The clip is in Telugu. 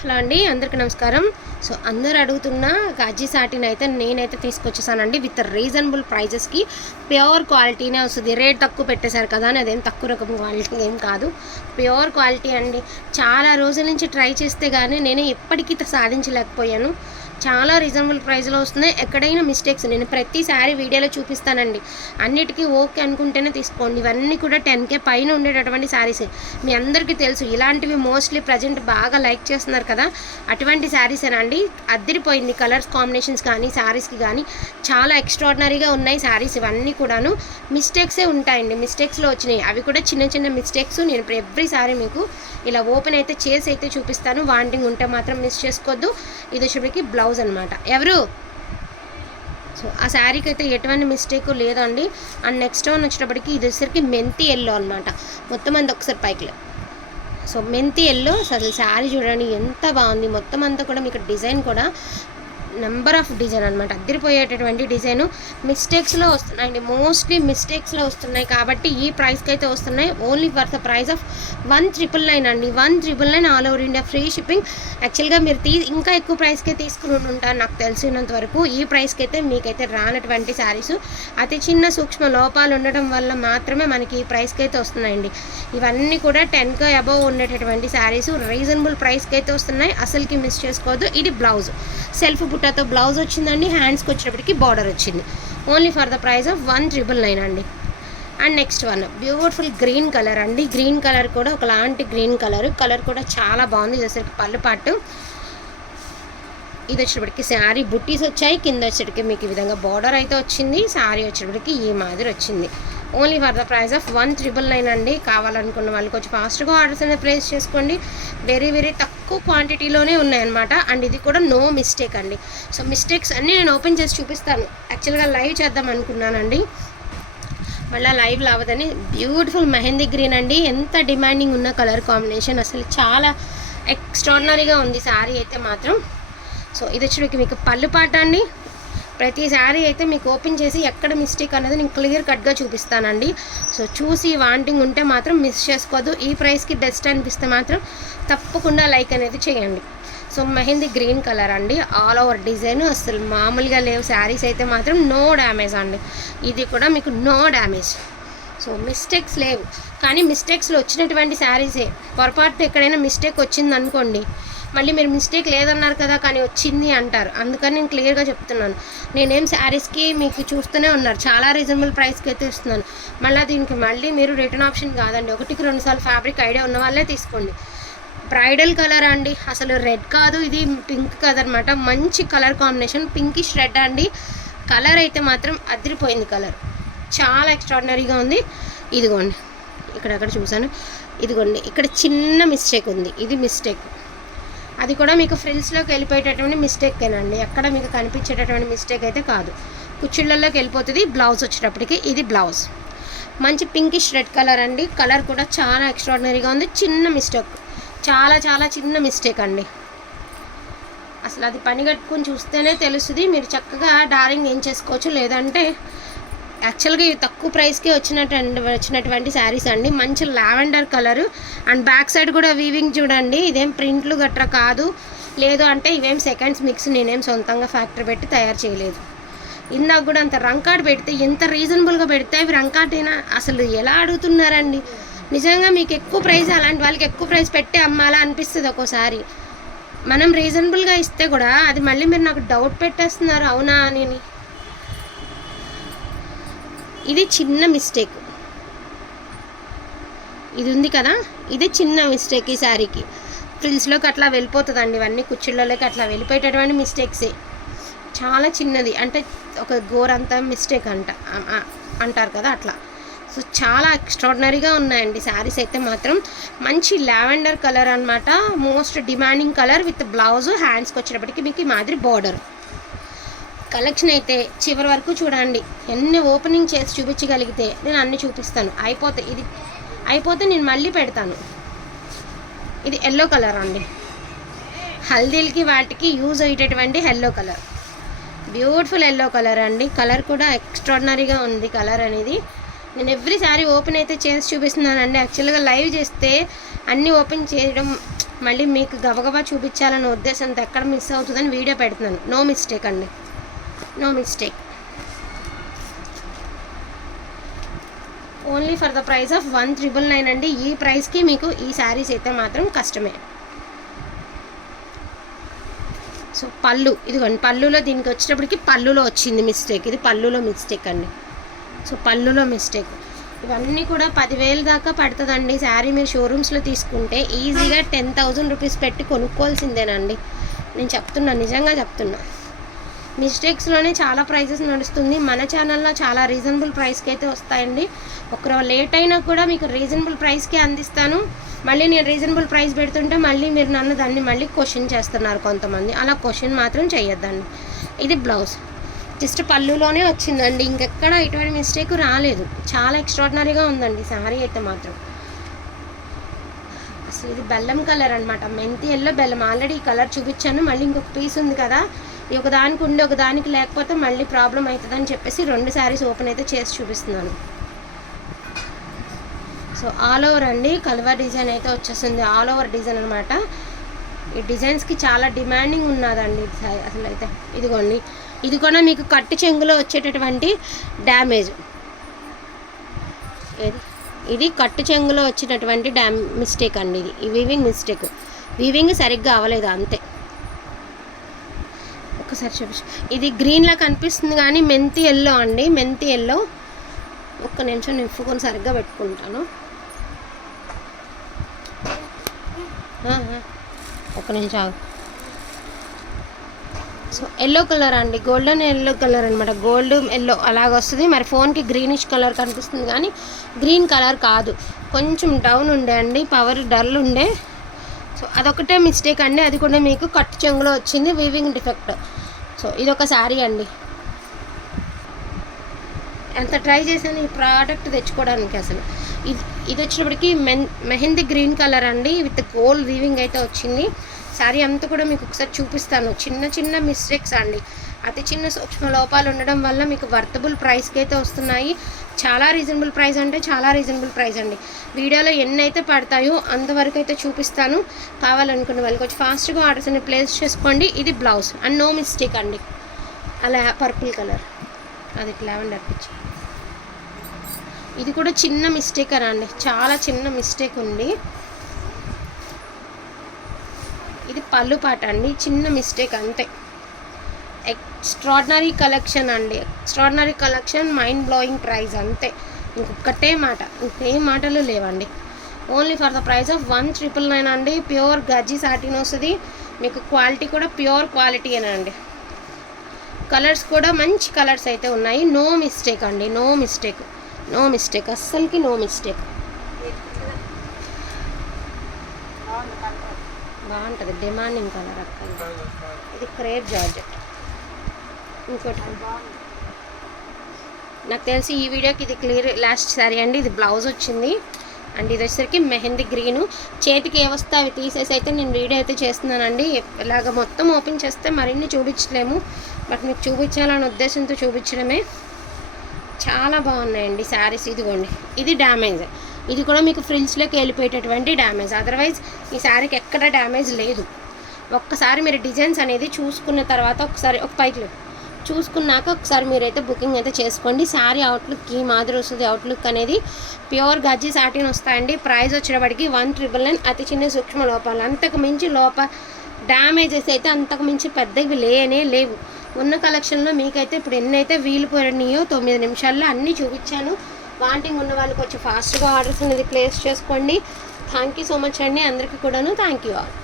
హలో అండి అందరికీ నమస్కారం. సో అందరు అడుగుతున్న గాజీ సాటిన్ అయితే నేనైతే తీసుకొచ్చేసానండి. విత్ రీజనబుల్ ప్రైజెస్కి ప్యూర్ క్వాలిటీనే వస్తుంది. రేట్ తక్కువ పెట్టేశారు కదా అని అదేం తక్కువ రకం క్వాలిటీ ఏం కాదు. ప్యూర్ క్వాలిటీ అండి. చాలా రోజుల నుంచి ట్రై చేస్తే కానీ నేను ఎప్పటికీ సాధించలేకపోయాను. చాలా రీజనబుల్ ప్రైస్లో వస్తున్నాయి. ఎక్కడైనా మిస్టేక్స్ నేను ప్రతిసారి వీడియోలో చూపిస్తానండి. అన్నిటికీ ఓకే అనుకుంటేనే తీసుకోండి. ఇవన్నీ కూడా టెన్ కే పైన ఉండేటటువంటి శారీస్ మీ అందరికీ తెలుసు. ఇలాంటివి మోస్ట్లీ ప్రజెంట్ బాగా లైక్ చేస్తున్నారు కదా అటువంటి శారీసేనండి అద్దరిపోయింది. కలర్స్ కాంబినేషన్స్ కానీ శారీస్కి కానీ చాలా ఎక్స్ట్రాడినరీగా ఉన్నాయి శారీస్ ఇవన్నీ కూడాను మిస్టేక్సే ఉంటాయండి. మిస్టేక్స్లో వచ్చినాయి. అవి కూడా చిన్న చిన్న మిస్టేక్స్ నేను ఇప్పుడు ఎవ్రీ సారీ మీకు ఇలా ఓపెన్ అయితే చేసి అయితే చూపిస్తాను. వాంటింగ్ ఉంటే మాత్రం మిస్ చేసుకోవద్దు. ఇది వచ్చేటికి బ్లౌజ్ అనమాట ఎవరు? సో ఆ శారీకి అయితే ఎటువంటి మిస్టేక్ లేదండి. అండ్ నెక్స్ట్ వన్ వచ్చేటప్పటికి ఇది వచ్చేసరికి మెంతి ఎల్లో అనమాట మొత్తం అంతా ఒకసారి పైకి లే. సో మెంతి ఎల్లో అసలు శారీ చూడండి ఎంత బాగుంది. మొత్తం అంతా కూడా మీకు డిజైన్ కూడా నెంబర్ ఆఫ్ డిజైన్ అనమాట అద్దరిపోయేటటువంటి డిజైన్ మిస్టేక్స్లో వస్తున్నాయండి. మోస్ట్లీ మిస్టేక్స్లో వస్తున్నాయి కాబట్టి ఈ ప్రైస్కి అయితే వస్తున్నాయి. Only for the price of one triple nine అండి. One triple nine all over India free shipping. యాక్చువల్గా మీరు తీ ఇంకా ఎక్కువ ప్రైస్కే తీసుకుని ఉంటారు నాకు తెలిసినంత వరకు. ఈ ప్రైస్కి అయితే మీకైతే రానటువంటి శారీస్. అతి చిన్న సూక్ష్మ లోపాలు ఉండటం వల్ల మాత్రమే మనకి ఈ ప్రైస్కి అయితే వస్తున్నాయండి. ఇవన్నీ కూడా టెన్కి అబవ్ ఉండేటటువంటి శారీస్. రీజనబుల్ ప్రైస్కి అయితే వస్తున్నాయి. అసలుకి మిస్ చేసుకోవద్దు. ఇది బ్లౌజ్. సెల్ఫ్ బుట్టతో బ్లౌజ్ వచ్చిందండి హ్యాండ్స్కి వచ్చేటప్పటికి బార్డర్ వచ్చింది. Only for the price of one triple nine అండి. And next one beautiful green colour అండి. గ్రీన్ కలర్ కూడా ఒకలాంటి గ్రీన్ కలర్ కలర్ కూడా చాలా బాగుంది. ఇది పళ్ళు పాటు. ఇది వచ్చేటప్పటికి శారీ బుట్టీస్ వచ్చాయి. కింద వచ్చేటప్పటికి మీకు ఈ విధంగా బార్డర్ అయితే వచ్చింది. శారీ వచ్చేటప్పటికి ఈ మాదిరి వచ్చింది. Only for the price of one triple nine అండి. కావాలనుకున్న వాళ్ళకి వచ్చి ఫాస్ట్గా ఆర్డర్స్ అనేది ప్లేస్ చేసుకోండి. వెరీ వెరీ తక్కువ క్వాంటిటీలోనే ఉన్నాయన్నమాట. అండ్ ఇది కూడా నో మిస్టేక్ అండి. సో మిస్టేక్స్ అన్నీ నేను ఓపెన్ చేసి చూపిస్తాను. యాక్చువల్గా లైవ్ చేద్దాం అనుకున్నానండి. మళ్ళీ లైవ్ లావదని. బ్యూటిఫుల్ మెహందీ గ్రీన్ అండి. ఎంత డిమాండింగ్ ఉన్న కలర్ కాంబినేషన్ అసలు చాలా ఎక్స్ట్రాడినరీగా ఉంది శారీ అయితే మాత్రం. సో ఇది వచ్చి మీకు పళ్ళు పాట అండి. ప్రతి శారీ అయితే మీకు ఓపెన్ చేసి ఎక్కడ మిస్టేక్ అనేది నేను క్లియర్ కట్గా చూపిస్తానండి. సో చూసి వాంటింగ్ ఉంటే మాత్రం మిస్ చేసుకోవద్దు. ఈ ప్రైస్కి బెస్ట్ అనిపిస్తే మాత్రం తప్పకుండా లైక్ అనేది చేయండి. సో మెహందీ గ్రీన్ కలర్ అండి. ఆల్ ఓవర్ డిజైన్ అసలు మామూలుగా లేవు. శారీస్ అయితే మాత్రం నో డ్యామేజ్ అండి. ఇది కూడా మీకు నో డ్యామేజ్. సో మిస్టేక్స్ లేవు. కానీ మిస్టేక్స్లో వచ్చినటువంటి శారీసే. పొరపాటు ఎక్కడైనా మిస్టేక్ వచ్చిందనుకోండి మళ్ళీ మీరు మిస్టేక్ లేదన్నారు కదా కానీ వచ్చింది అంటారు. అందుకని నేను క్లియర్గా చెప్తున్నాను. నేనేం శారీస్కి మీకు చూస్తూనే ఉన్నారు. చాలా రీజనబుల్ ప్రైస్కి అయితే ఇస్తున్నాను. మళ్ళీ దీనికి మళ్ళీ మీరు రిటర్న్ ఆప్షన్ కాదండి. ఒకటికి రెండుసార్లు ఫ్యాబ్రిక్ ఐడియా ఉన్న వాళ్ళే తీసుకోండి. బ్రైడల్ కలర్ అండి. అసలు రెడ్ కాదు ఇది పింక్ కదనమాట. మంచి కలర్ కాంబినేషన్ పింకిష్ రెడ్ అండి. కలర్ అయితే మాత్రం అదిరిపోయింది కలర్ చాలా ఎక్స్ట్రాడినరీగా ఉంది. ఇదిగోండి. ఇక్కడక్కడ చూసాను ఇదిగోండి. ఇక్కడ చిన్న మిస్టేక్ ఉంది. ఇది మిస్టేక్ అది కూడా మీకు ఫ్రిల్స్లోకి వెళ్ళిపోయేటటువంటి మిస్టేకేనండి ఎక్కడ మీకు కనిపించేటటువంటి మిస్టేక్ అయితే కాదు. కుచ్చుళ్ళలోకి వెళ్ళిపోతుంది బ్లౌజ్ వచ్చేటప్పటికి ఇది బ్లౌజ్ మంచి పింకిష్ రెడ్ కలర్ అండి. కలర్ కూడా చాలా ఎక్స్ట్రాడినరీగా ఉంది. చిన్న మిస్టేక్ చాలా చాలా చిన్న మిస్టేక్ అండి. అసలు అది పని కట్టుకొని చూస్తేనే తెలుస్తుంది. మీరు చక్కగా డారింగ్ ఏం చేసుకోవచ్చు? లేదంటే యాక్చువల్గా ఇవి తక్కువ ప్రైస్కి వచ్చినటువంటి వచ్చినటువంటి శారీస్ అండి. మంచి lavender colour. And back side కూడా వీవింగ్ చూడండి. ఇదేం ప్రింట్లు గట్రా కాదు. లేదు అంటే ఇవేం సెకండ్స్ మిక్స్ నేనేం సొంతంగా ఫ్యాక్టరీ పెట్టి తయారు చేయలేదు. ఇందాక కూడా అంత రంకాడ్ పెడితే ఎంత రీజనబుల్గా పెడితే అవి రంకాటైనా? అసలు ఎలా అడుగుతున్నారండి? నిజంగా మీకు ఎక్కువ ప్రైస్ అలాంటి వాళ్ళకి ఎక్కువ ప్రైస్ పెట్టి అమ్మాలా అనిపిస్తుంది ఒక్కోసారి. మనం రీజనబుల్గా ఇస్తే కూడా అది మళ్ళీ మీరు నాకు డౌట్ పెట్టేస్తున్నారు. అవునా అని ఇది చిన్న మిస్టేక్ ఇది ఉంది కదా? ఇది చిన్న మిస్టేక్ ఈ శారీకి ఫ్రిల్స్లోకి అట్లా వెళ్ళిపోతుందండి ఇవన్నీ కుర్చీలలోకి అట్లా వెళ్ళిపోయేటటువంటి మిస్టేక్సే చాలా చిన్నది. అంటే ఒక గోరంత మిస్టేక్ అంట అంటారు కదా అట్లా. సో చాలా ఎక్స్ట్రాడినరీగా ఉన్నాయండి శారీస్ అయితే మాత్రం. మంచి లావెండర్ కలర్ అన్నమాట. Most demanding colour with blouse హ్యాండ్స్కి వచ్చేటప్పటికి మీకు ఈ మాదిరి బార్డర్ కలెక్షన్ అయితే చివరి వరకు చూడండి. ఎన్ని ఓపెనింగ్ చేసి చూపించగలిగితే నేను అన్ని చూపిస్తాను. అయిపోతే ఇది అయిపోతే నేను మళ్ళీ పెడతాను. ఇది ఎల్లో కలర్ అండి. హల్దీలకి వాటికి యూజ్ అయ్యేటటువంటి yellow colour beautiful yellow colour అండి. కలర్ కూడా ఎక్స్ట్రాడినరీగా ఉంది కలర్ అనేది. నేను ఎవ్రీ సారీ ఓపెన్ అయితే చేసి చూపిస్తున్నానండి. యాక్చువల్గా లైవ్ చేస్తే అన్నీ ఓపెన్ చేయడం మళ్ళీ మీకు గబగబా చూపించాలనే ఉద్దేశంతో ఎక్కడ మిస్ అవుతుందని వీడియో పెడుతున్నాను. నో మిస్టేక్ అండి. No mistake only for the price of one triple nine అండి. ఈ ప్రైస్కి మీకు ఈ శారీస్ అయితే మాత్రం కష్టమే. సో పళ్ళు. ఇదిగోండి పళ్ళులో దీనికి వచ్చేటప్పటికి పళ్ళులో వచ్చింది మిస్టేక్ ఇది పళ్ళులో మిస్టేక్ అండి. సో పళ్ళులో మిస్టేక్ ఇవన్నీ కూడా పదివేలు దాకా పడుతుందండి. శారీ మీరు షోరూమ్స్లో తీసుకుంటే ఈజీగా టెన్ థౌజండ్ రూపీస్ పెట్టి కొనుక్కోవాల్సిందేనండి. నేను చెప్తున్నా నిజంగా చెప్తున్నా. మిస్టేక్స్లోనే చాలా ప్రైజెస్ నడుస్తుంది. మన ఛానల్లో చాలా రీజనబుల్ ప్రైస్కి అయితే వస్తాయండి. ఒకరు లేట్ అయినా కూడా మీకు రీజనబుల్ ప్రైస్కి అందిస్తాను. మళ్ళీ నేను రీజనబుల్ ప్రైస్ పెడుతుంటే మళ్ళీ మీరు నన్ను దాన్ని మళ్ళీ క్వశ్చన్ చేస్తున్నారు కొంతమంది. అలా క్వశ్చన్ మాత్రం చేయొద్దండి. ఇది బ్లౌజ్. జస్ట్ పళ్ళులోనే వచ్చిందండి. ఇంకెక్కడ ఇటువంటి మిస్టేక్ రాలేదు. చాలా ఎక్స్ట్రాడినరీగా ఉందండి. శారీ అయితే మాత్రం. అసలు ఇది బెల్లం కలర్ అనమాట మెంతి ఎల్లో బెల్లం. ఆల్రెడీ ఈ కలర్ చూపించాను. మళ్ళీ ఇంకొక పీస్ ఉంది కదా. ఈ ఒక దానికి ఉండి ఒక దానికి లేకపోతే మళ్ళీ ప్రాబ్లం అవుతుందని చెప్పేసి రెండు శారీస్ ఓపెన్ అయితే చేసి చూపిస్తున్నాను. సో ఆల్ ఓవర్ అండి. కల్వర్ డిజైన్ అయితే వచ్చేస్తుంది ఆల్ ఓవర్ డిజైన్ అనమాట ఈ డిజైన్స్కి చాలా డిమాండింగ్ ఉన్నదండి అసలు అయితే. ఇదిగోండి. ఇది కూడా మీకు కట్టు చెంగులో వచ్చేటటువంటి డ్యామేజ్ ఏది? ఇది కట్టు చెంగులో వచ్చినటువంటి డ్యామ్ మిస్టేక్ అండి ఇది. ఈ వీవింగ్ మిస్టేక్ వీవింగ్ సరిగ్గా అవ్వలేదు అంతే. ఒకసారి చూపించు. ఇది గ్రీన్లా కనిపిస్తుంది కానీ మెంతి ఎల్లో అండి. మెంతి ఎల్లో ఒక్క నిమిషం నింపుకొని సరిగ్గా పెట్టుకుంటాను. ఒక ఒక్క నిమిషం ఆగు. సో ఎల్లో కలర్ అండి. గోల్డెన్ ఎల్లో కలర్ అనమాట గోల్డ్ ఎల్లో అలాగ వస్తుంది. మరి ఫోన్కి గ్రీనిష్ కలర్ కనిపిస్తుంది కానీ గ్రీన్ కలర్ కాదు. కొంచెం డౌన్ ఉండే అండి. పవర్ డల్ ఉండే. సో అదొకటే మిస్టేక్ అండి. అది కూడా మీకు కట్ చెంగులో వచ్చింది. వీవింగ్ డిఫెక్ట్ సో ఇదొక శారీ అండి. ఎంత ట్రై చేశాను ఈ ప్రోడక్ట్ తెచ్చుకోవడానికి అసలు. ఇది ఇది వచ్చినప్పటికీ మెన్ మెహందీ గ్రీన్ కలర్ అండి విత్ గోల్డ్ వీవింగ్ అయితే వచ్చింది. శారీ అంతా కూడా మీకు ఒకసారి చూపిస్తాను. చిన్న చిన్న మిస్టేక్స్ అండి. అతి చిన్న సూక్ష్మ లోపాలు ఉండడం వల్ల మీకు వర్తబుల్ ప్రైస్కి అయితే వస్తున్నాయి. చాలా రీజనబుల్ ప్రైస్ అంటే చాలా రీజనబుల్ ప్రైస్ అండి. వీడియోలో ఎన్ని అయితే పడతాయో అంతవరకు అయితే చూపిస్తాను. కావాలనుకున్న వాళ్ళకి వచ్చి ఫాస్ట్గా ఆర్డర్స్ అన్ని ప్లేస్ చేసుకోండి. ఇది బ్లౌజ్ అండ్ నో మిస్టేక్ అండి. అలా పర్పుల్ కలర్ అది లావెండర్ పిచ్చి ఇది కూడా చిన్న మిస్టేక్ అండి. చాలా చిన్న మిస్టేక్ ఉంది. ఇది పళ్ళు పాట అండి. చిన్న మిస్టేక్ అంతే. ఎక్స్ట్రాడినరీ కలెక్షన్ అండి. Extraordinary collection mind blowing price అంతే. ఇంకొకటే మాట. ఇంకేం మాటలు లేవండి. Only for the price of one triple nine అండి. ప్యూర్ గజ్జి సాటిన్ వస్తుంది. మీకు క్వాలిటీ కూడా ప్యూర్ క్వాలిటీ అండి? కలర్స్ కూడా మంచి కలర్స్ అయితే ఉన్నాయి. నో మిస్టేక్ అండి. నో మిస్టేక్ నో మిస్టేక్ అస్సలకి నో మిస్టేక్ బాగుంటుంది. డిమాండింగ్ కలర్ అక్కడ ఇది. క్రేప్ జార్జెట్ ఇంకోటి. నాకు తెలిసి ఈ వీడియోకి ఇది క్లియర్ లాస్ట్ సారీ అండి. ఇది బ్లౌజ్ వచ్చింది. అండ్ ఇది వచ్చేసరికి మెహందీ గ్రీను చేతికి ఏ వస్తే అవి తీసేసి అయితే నేను వీడియో అయితే చేస్తున్నానండి. ఇలాగ మొత్తం ఓపెన్ చేస్తే మరిన్ని చూపించలేము. బట్ మీకు చూపించాలనే ఉద్దేశంతో చూపించడమే. చాలా బాగున్నాయండి శారీస్ ఇదిగోండి. ఇది డ్యామేజ్ ఇది కూడా మీకు ఫ్రిల్స్లోకి వెళ్ళిపోయేటటువంటి డ్యామేజ్ అదర్వైజ్ ఈ శారీకి ఎక్కడ డ్యామేజ్ లేదు. ఒక్కసారి మీరు డిజైన్స్ అనేది చూసుకున్న తర్వాత ఒకసారి ఒక పైకి లేదు చూసుకున్నాక ఒకసారి మీరైతే బుకింగ్ అయితే చేసుకోండి. శారీ అవుట్లుక్ ఈ మాదిరి వస్తుంది అవుట్లుక్ అనేది ప్యూర్ గజ్జి సాటిన్ వస్తాయండి. ప్రైస్ వచ్చేటప్పటికి వన్ ట్రిపుల్ నైన్ అతి చిన్న సూక్ష్మ లోపాలు. అంతకు మించి లోప డ్యామేజెస్ అయితే అంతకు మించి పెద్దవి లేనే లేవు. ఉన్న కలెక్షన్లో మీకైతే ఇప్పుడు ఎన్నైతే వీలు పోయినాయో తొమ్మిది నిమిషాల్లో అన్నీ చూపించాను. వాంటింగ్ ఉన్న వాళ్ళకి వచ్చి ఫాస్ట్గా ఆర్డర్స్ అనేది ప్లేస్ చేసుకోండి. థ్యాంక్ యూ సో మచ్ అండి. అందరికీ కూడాను థ్యాంక్ యూ ఆల్.